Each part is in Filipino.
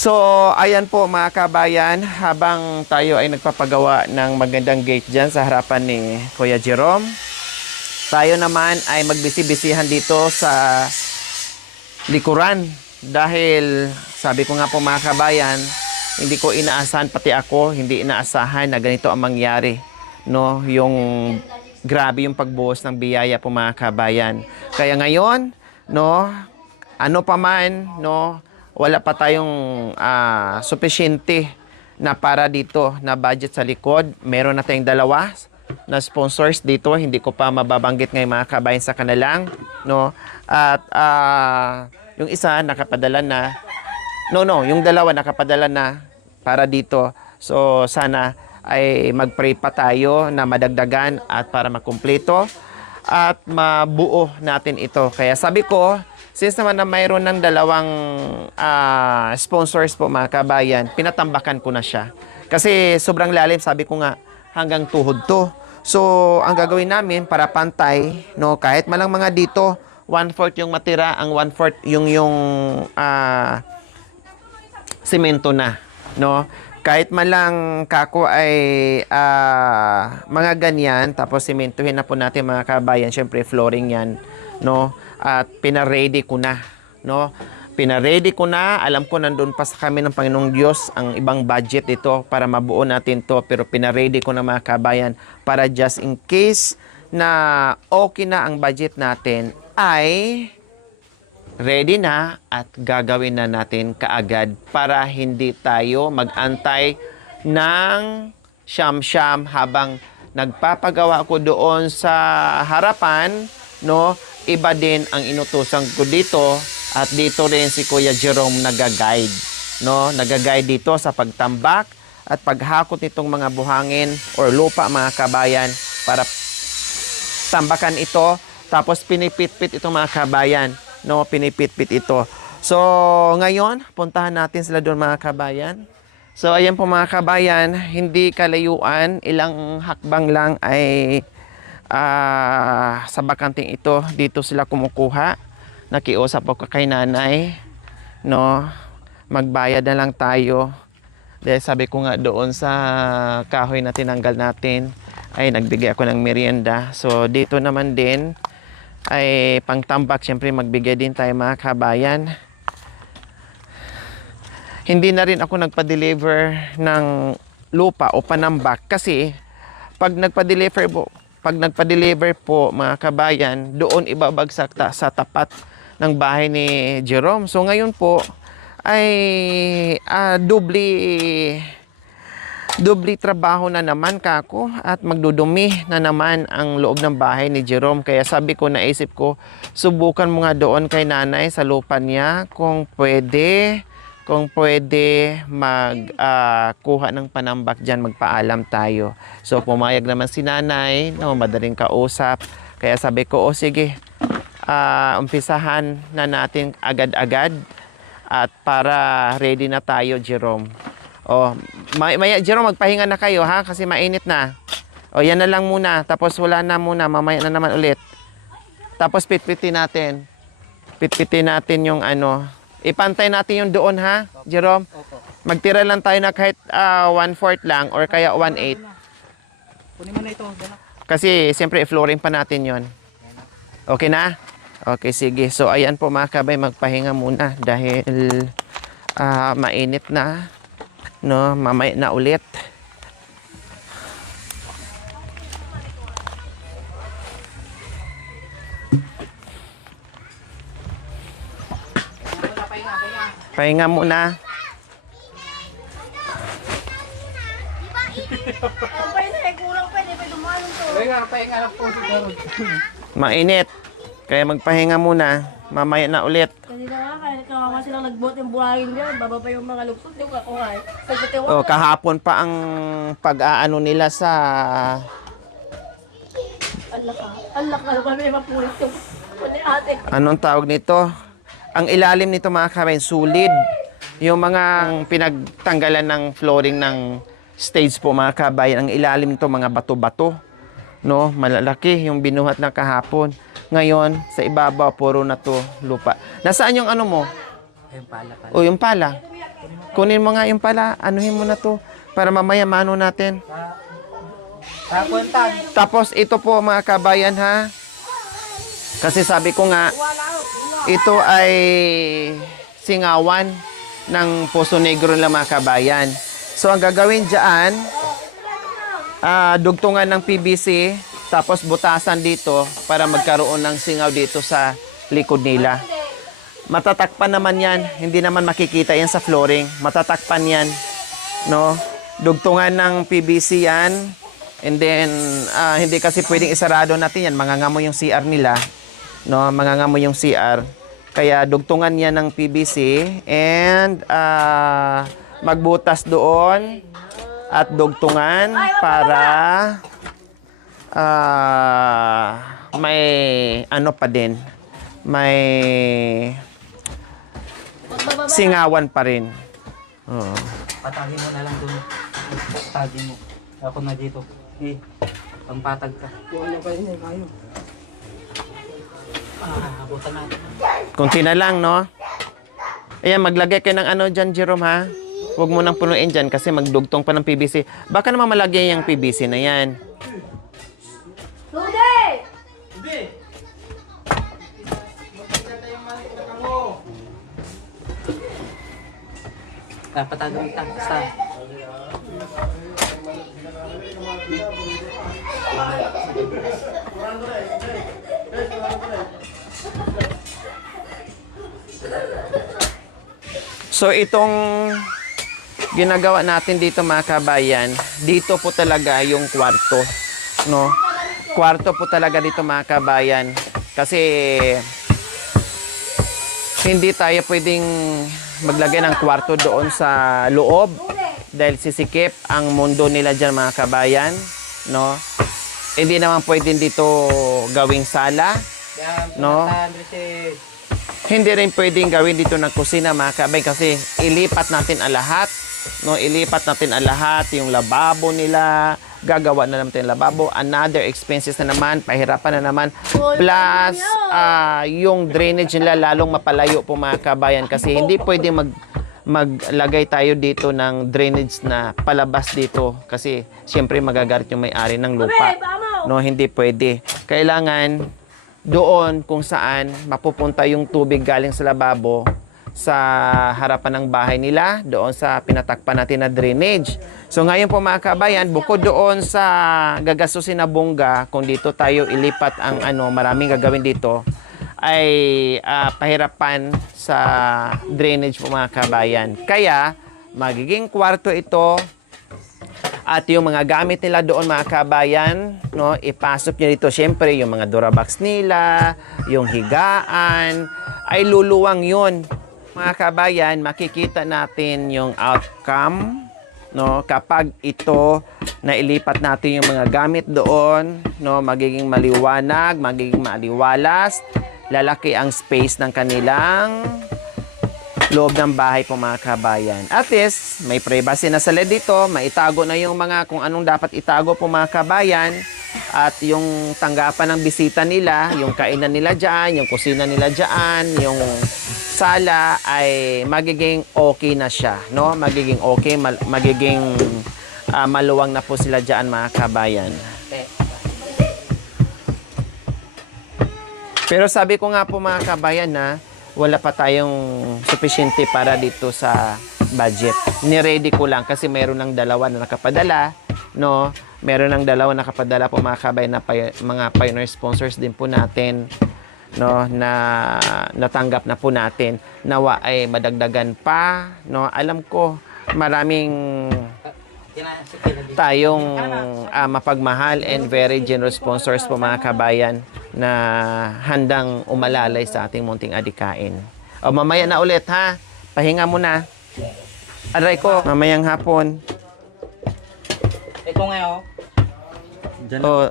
So, ayan po mga kabayan, habang tayo ay nagpapagawa ng magandang gate dyan sa harapan ni Kuya Jerome, tayo naman ay magbisi-bisihan dito sa likuran. Dahil, sabi ko nga po mga kabayan, hindi ko inaasahan, pati ako, hindi inaasahan na ganito ang mangyari. No? Yung grabe yung pagbuhos ng biyaya po mga kabayan. Kaya ngayon, no, ano pa man, no, wala pa tayong sufisyente na para dito na budget sa likod. Meron na tayong dalawa na sponsors dito. Hindi ko pa mababanggit ngayon mga kabayan sa kanilang. No? At yung isa nakapadala na. Yung dalawa nakapadala na para dito. So sana ay mag-pray pa tayo na madagdagan at para makumpleto at mabuo natin ito. Kaya sabi ko, since naman na mayroon ng dalawang sponsors po mga kabayan, pinatambakan ko na siya. Kasi sobrang lalim, sabi ko nga, hanggang tuhod to. So, ang gagawin namin para pantay, no, kahit malang mga dito, 1/4 yung matira, ang 1/4 yung semento na, no? Kahit malang kako ay mga ganyan, tapos sementohin na po natin mga kabayan, syempre flooring yan, no? At pina-ready ko na, no? Pina-ready ko na, alam ko nandun pa sa kami ng Panginoong Diyos ang ibang budget ito para mabuo natin to, pero pina-ready ko na mga kabayan para just in case na okay na ang budget natin ay ready na at gagawin na natin kaagad para hindi tayo mag-antay ng siyam-siyam habang nagpapagawa ko doon sa harapan, no? Iba din ang inutusan ko dito at dito rin si Kuya Jerome nag-guide, no? Nag-guide dito sa pagtambak at paghakot nitong mga buhangin or lupa mga kabayan para tambakan ito, tapos pinipit-pit itong mga kabayan, no? Pinipit-pit ito. So, ngayon, puntahan natin sila doon mga kabayan. So, ayan po mga kabayan, hindi kalayuan, ilang hakbang lang ay sa bakanting ito, dito sila kumukuha. Nakiusap ako kay nanay, no? Magbayad na lang tayo. Dahil sabi ko nga doon sa kahoy na tinanggal natin, ay nagbigay ako ng merienda. So, dito naman din, ay pangtambak, syempre magbigay din tayo mga kabayan. Hindi na rin ako nagpa-deliver ng lupa o panambak kasi pag nagpa-deliver po mga kabayan, doon ibabagsak sa tapat ng bahay ni Jerome. So ngayon po ay dubli trabaho na naman kako at magdudumi na naman ang loob ng bahay ni Jerome. Kaya sabi ko, naisip ko, subukan mo nga doon kay nanay sa lupa niya kung pwede kuha ng panambak dyan, magpaalam tayo. So pumayag naman si nanay, no, madaling kausap. Kaya sabi ko, sige, umpisahan na natin agad-agad at para ready na tayo, Jerome. Maya, Jerome, magpahinga na kayo, ha? Kasi mainit na. Yan na lang muna. Tapos wala na muna. Mamaya na naman ulit. Tapos pitpitin natin. Pitpitin natin yung Ipantay natin yung doon, ha, Jerome? Magtira lang tayo na kahit 1/4 lang or kaya 1/8. Kunin mo na ito. Kasi siyempre flooring pa natin yon. Okay na? Okay, sige. So ayan po mga kabay, magpahinga muna dahil mainit na. No, mamaya na ulit. Pahinga muna. Mainit. Kaya magpahinga muna. Mamaya na ulit. Kanina nga, kaya kawawa silang nagbuhat yung buhangin dyan. Baba pa yung mga lugsot. Yung kakuhay. Kahapon pa ang pag-aano nila sa... Alak ka. May mapulit yung ate. Anong tawag nito? Ang ilalim nito mga kabayan, sulid. Yung mga pinagtanggalan ng flooring ng stage po mga kabayan, ang ilalim nito mga bato-bato. No, malalaki yung binuhat na kahapon. Ngayon, sa ibabaw, puro na to lupa. Nasaan yung ano mo? Yung pala. O, yung pala. Kunin mo nga yung pala. Anuhin mo na to. Para mamaya mano natin. Kwentan. Tapos ito po mga kabayan ha. Kasi sabi ko nga, ito ay singawan ng Poso Negro lang mga kabayan. So ang gagawin dyan, dugtungan ng PVC, tapos butasan dito para magkaroon ng singaw dito sa likod nila. Matatakpan naman yan, hindi naman makikita yan sa flooring. Matatakpan yan, no? Dugtungan ng PVC yan, and then hindi kasi pwedeng isarado natin yan, mangangamoy yung CR nila, no? Mangangamoy yung CR. Kaya dugtungan yan ng PVC and magbutas doon at dugtungan para may ano pa din, may singawan pa rin. Oo. Patagin mo na lang dun. Patagin mo. Ako na dito. Pampatag ka. Yung ano kayo niya, kayo. Abutan natin. Kunti na lang, no? Ayan, maglagay kayo ng ano dyan, Jerome, ha? Huwag mo nang punuin dyan kasi magdugtong pa ng PVC. Baka naman malagay yung PVC na yan. Rudy! Patagan ka. Basta. So, itong ginagawa natin dito mga kabayan, dito po talaga yung kwarto, no? Kwarto po talaga dito mga kabayan. Kasi hindi tayo pwedeng maglagay ng kwarto doon sa loob dahil sisikip ang mundo nila dyan mga kabayan, no? Hindi naman pwedeng dito gawing sala, no? Hindi rin pwedeng gawin dito ng kusina mga kabayan kasi ilipat natin ang lahat, no? Ilipat natin ang lahat, yung lababo nila, gagawa na naman yung lababo, another expenses na naman, pahirapan na naman, plus yung drainage nila lalong mapalayo po mga kabayan kasi hindi pwedeng maglagay tayo dito ng drainage na palabas dito kasi siyempre magagalit yung may-ari ng lupa, no? Hindi pwede. Kailangan doon kung saan mapupunta yung tubig galing sa lababo sa harapan ng bahay nila, doon sa pinatakpan natin na drainage. So ngayon po mga kabayan, bukod doon sa gagastusin na bongga, kung dito tayo ilipat ang maraming gagawin dito, ay pahirapan sa drainage po mga kabayan. Kaya magiging kwarto ito at yung mga gamit nila doon mga kabayan, no, ipasok nyo dito. Siyempre, yung mga Durabox nila, yung higaan, ay luluwang yun. Mga kabayan, makikita natin yung outcome, no, kapag ito nailipat natin yung mga gamit doon, no, magiging maliwanag, magiging maliwalas, lalaki ang space ng kanilang loob ng bahay po mga kabayan. At least, may privacy na sila dito, maitago na yung mga kung anong dapat itago po mga kabayan, at yung tanggapan ng bisita nila, yung kainan nila dyan, yung kusina nila dyan, yung sala ay magiging okay na siya, no? Magiging okay, magiging maluwang na po sila dyan mga kabayan. Pero sabi ko nga po mga kabayan na wala pa tayong sufisyente para dito sa budget. Ni-ready ko lang kasi meron ng dalawa na nakapadala, no? Meron ng dalawa na nakapadala po mga kabayan na mga pioneer sponsors din po natin, no, na natanggap na po natin. Nawa ay madagdagan pa, no? Alam ko maraming tayong mapagmahal and very generous sponsors po mga kabayan na handang umalalay sa ating munting adikain. O mamaya na ulit ha. Pahinga muna. Aray ko, mamayang hapon. Ito ngayon. O,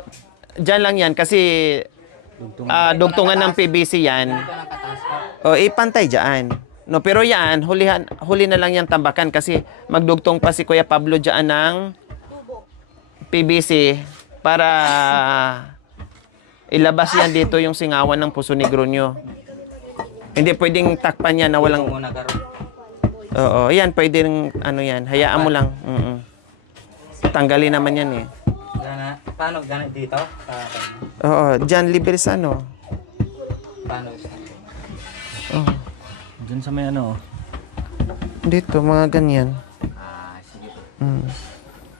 dyan lang yan kasi dugtungan ng PVC yan. O, ipantay dyan. No, pero yan, huli na lang yan tambakan kasi magdugtong pa si Kuya Pablo dyan ng PVC para ilabas yan dito yung singawan ng Poso Negro nyo. Hindi pwedeng takpan yan na walang... Oo, yan, pwede rin, ano yan, hayaan mo lang. Tanggalin naman yan eh. Gana, paano? Gana dito? Sa akin. Oo, dyan, libre sa ano. Paano? Isa? Oh, Dun sa may ano, dito, mga ganyan. Sige po.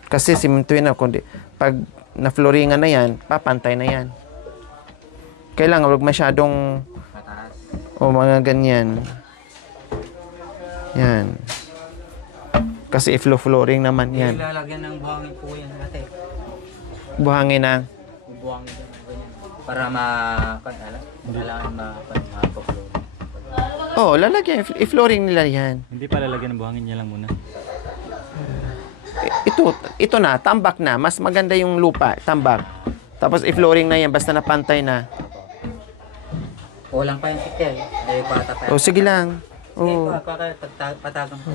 Kasi simentuhin na, kundi pag na-flooringan na yan, papantay na yan. Kailangan wag masyadong Mataas. o mga ganyan. Yan. Kasi i-flooring naman yan. Ilalagyan ng buhangin po yan ate. Buhangin na. Buhangin yan. Ganyan. Para kailangan mapapaglo. Oh, lalagyan. I-flooring nila yan. hindi pa lalagyan ng buhangin niya lang muna. Ito na, tambak na. Mas maganda yung lupa, tambak. Tapos i-flooring na yan, basta napantay na. Walang pa yung tikel. Ay, bata pa. O, sige lang. Sige Oh. po, patagang po.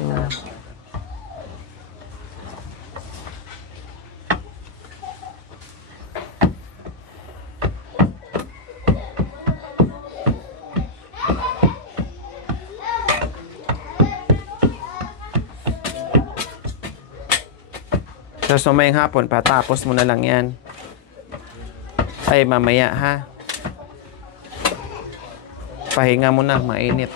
Tapos mamayang hapon, patapos mo na lang yan. Ay, mamaya ha. Pahinga mo na, mainit.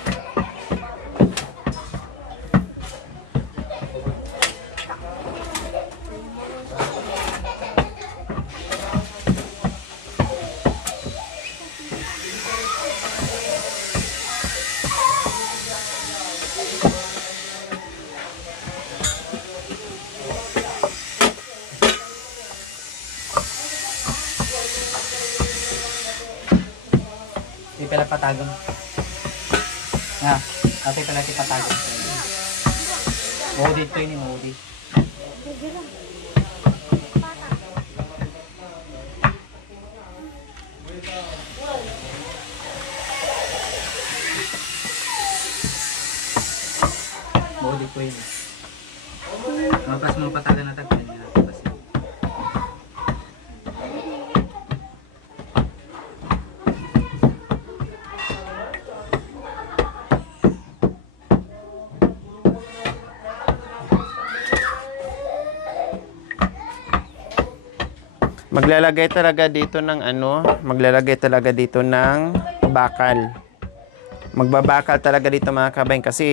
Hindi pala patagang. Nga, ate pala si patagang. Maudit ko yun, maudit. Maudit ko yun. Mapas mo patagan na tagpin. Maglalagay talaga dito ng ano, maglalagay talaga dito ng bakal. Magbabakal talaga dito mga kabayan kasi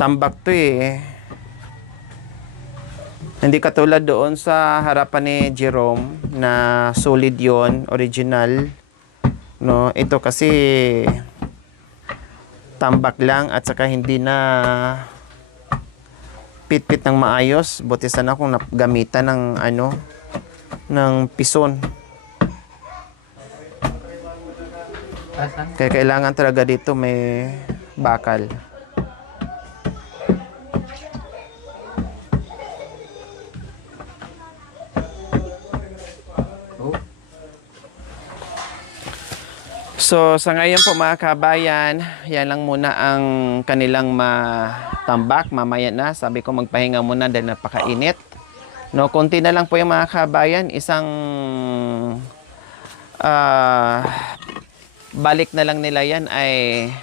tambak to eh. Hindi katulad doon sa harapan ni Jerome na solid yon, original. No, ito kasi tambak lang at saka hindi na pit-pit ng maayos. Buti sana kung gamitan ng ano, ng pison. Asan? Kaya kailangan talaga dito may bakal. Oh. So, sa ngayon po mga kabayan, yan lang muna ang kanilang matambak. Mamaya na, sabi ko magpahinga muna dahil napakainit. No, konti na lang po yung mga kabayan, isang balik na lang nila yan ay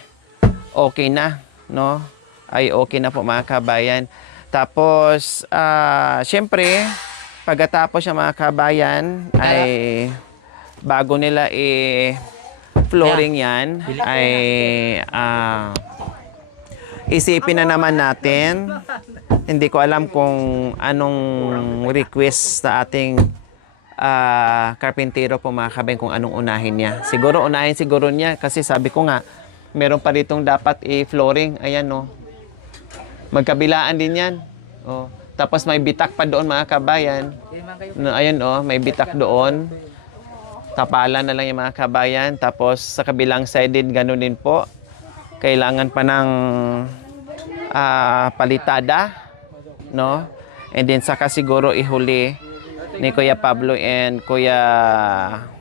okay na, no? Ay okay na po mga kabayan. Tapos, syempre, pagkatapos yung mga kabayan ay bago nila flooring yan, ay isipin na naman natin. Hindi ko alam kung anong request sa ating karpintero po mga kabayan kung anong unahin niya. Siguro unahin siguro niya kasi sabi ko nga meron pa ditong dapat i-flooring. Ayan no. Magkabilaan din yan. Oh. Tapos may bitak pa doon mga kabayan. No, ayan oh, may bitak doon. Tapalan na lang yung mga kabayan. Tapos sa kabilang side din ganun din po. Kailangan pa ng palitada. No? And then saka siguro ihuli ni Kuya Pablo and Kuya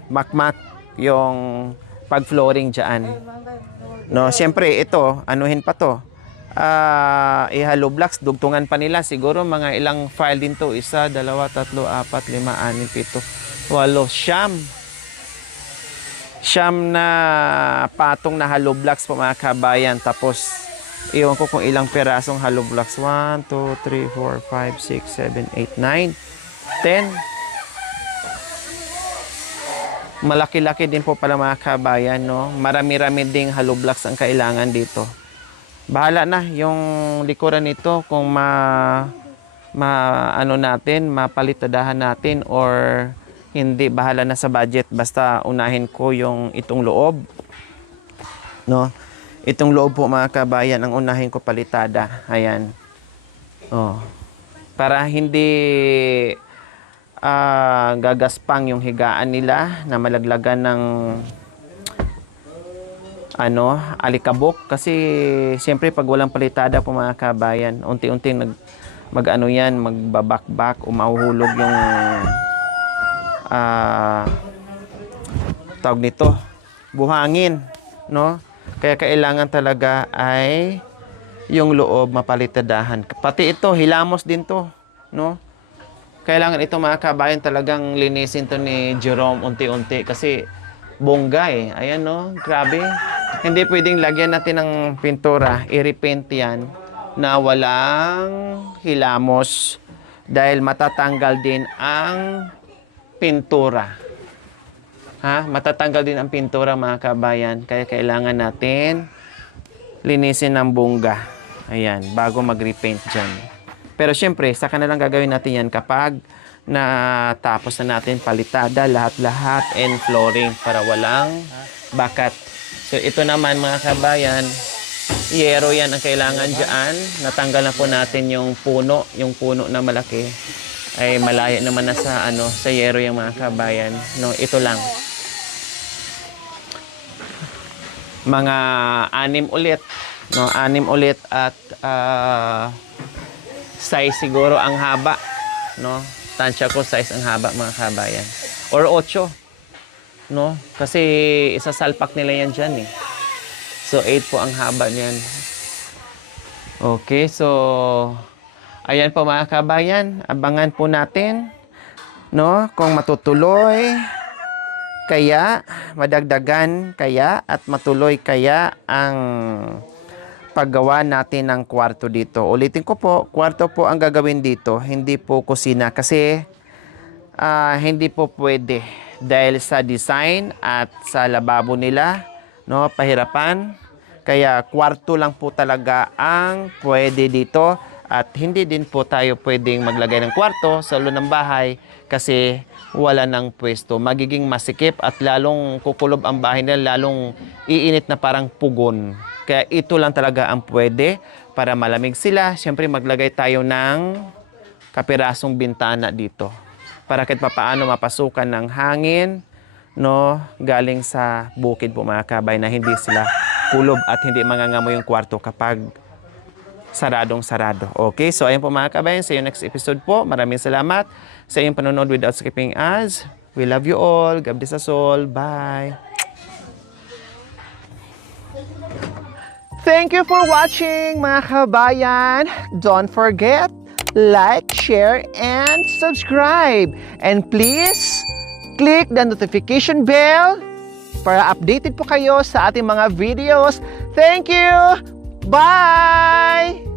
Makmak yung pag-flooring dyan. No, siyempre ito, anuhin pa to. I-hollow blocks, dugtungan pa nila. Siguro mga ilang file din to. 1, 2, 3, 4, 5, 6, 7, 8, 9. Siyam na patong na hollow blocks po mga kabayan. Tapos Iwan ko kung ilang perasong hollow blocks. 1, 2, 3, 4, 5, 6, 7, 8, 9, 10. Malaki-laki din po pala mga kabayan, no? Marami-rami ding hollow blocks ang kailangan dito. Bahala na yung likuran nito kung ano natin, mapalitadahan natin or hindi, bahala na sa budget. Basta unahin ko yung itong loob. No? Itong loob po mga kabayan, ang unahin ko palitada. Ayan. Oh. Para hindi gagaspang yung higaan nila na malaglagan ng alikabok. Kasi siyempre pag walang palitada po mga kabayan, unti-unting magbabakbak o mahuhulog yung tawag nito, buhangin, no? Kaya kailangan talaga ay yung loob mapalitadahan. Pati ito, hilamos din to, no? Kailangan ito mga kabayan talagang linisin to ni Jerome unti-unti kasi bongga eh. Ayan, no? Grabe. Hindi pwedeng lagyan natin ng pintura, i-repaint yan na walang hilamos dahil matatanggal din ang pintura. Ha? Matatanggal din ang pintura mga kabayan. Kaya kailangan natin linisin ng bongga. Ayan, bago mag-repaint dyan. Pero syempre, saka na lang gagawin natin yan kapag natapos na natin palitada, lahat-lahat, and flooring para walang bakat. So ito naman mga kabayan, yero yan ang kailangan dyan. Natanggal na po natin yung puno na malaki. Ay malaya naman na sa yero yung mga kabayan. No, ito lang. Mga 6 ulit, no, 6 ulit at size siguro ang haba, no? Tansya ko size ang haba mga kabayan. Or 8, no? Kasi isasalpak nila yan dyan eh. So 8 po ang haba niyan. Okay, so ayan po mga kabayan, abangan po natin, no? Kung matutuloy kaya, madagdagan kaya, at matuloy kaya ang paggawa natin ng kwarto dito. Ulitin ko po, kwarto po ang gagawin dito, hindi po kusina kasi hindi po pwede dahil sa design at sa lababo nila, no, pahirapan. Kaya kwarto lang po talaga ang pwede dito at hindi din po tayo pwedeng maglagay ng kwarto sa loob ng bahay kasi wala ng pwesto. Magiging masikip at lalong kukulob ang bahay nila, lalong iinit na parang pugon. Kaya ito lang talaga ang pwede para malamig sila. Siyempre maglagay tayo ng kapirasong bintana dito para kahit papaano mapasukan ng hangin, no, galing sa bukid po mga kabay na hindi sila kulob at hindi mangangamoy yung kwarto kapag saradong-sarado. Okay, so ayun po mga kabayan, sa yung next episode po. Maraming salamat sa iyong panonood without skipping ads. We love you all. God bless us all. Bye. Thank you for watching mga kabayan. Don't forget, like, share, and subscribe. And please, click the notification bell para updated po kayo sa ating mga videos. Thank you! Bye!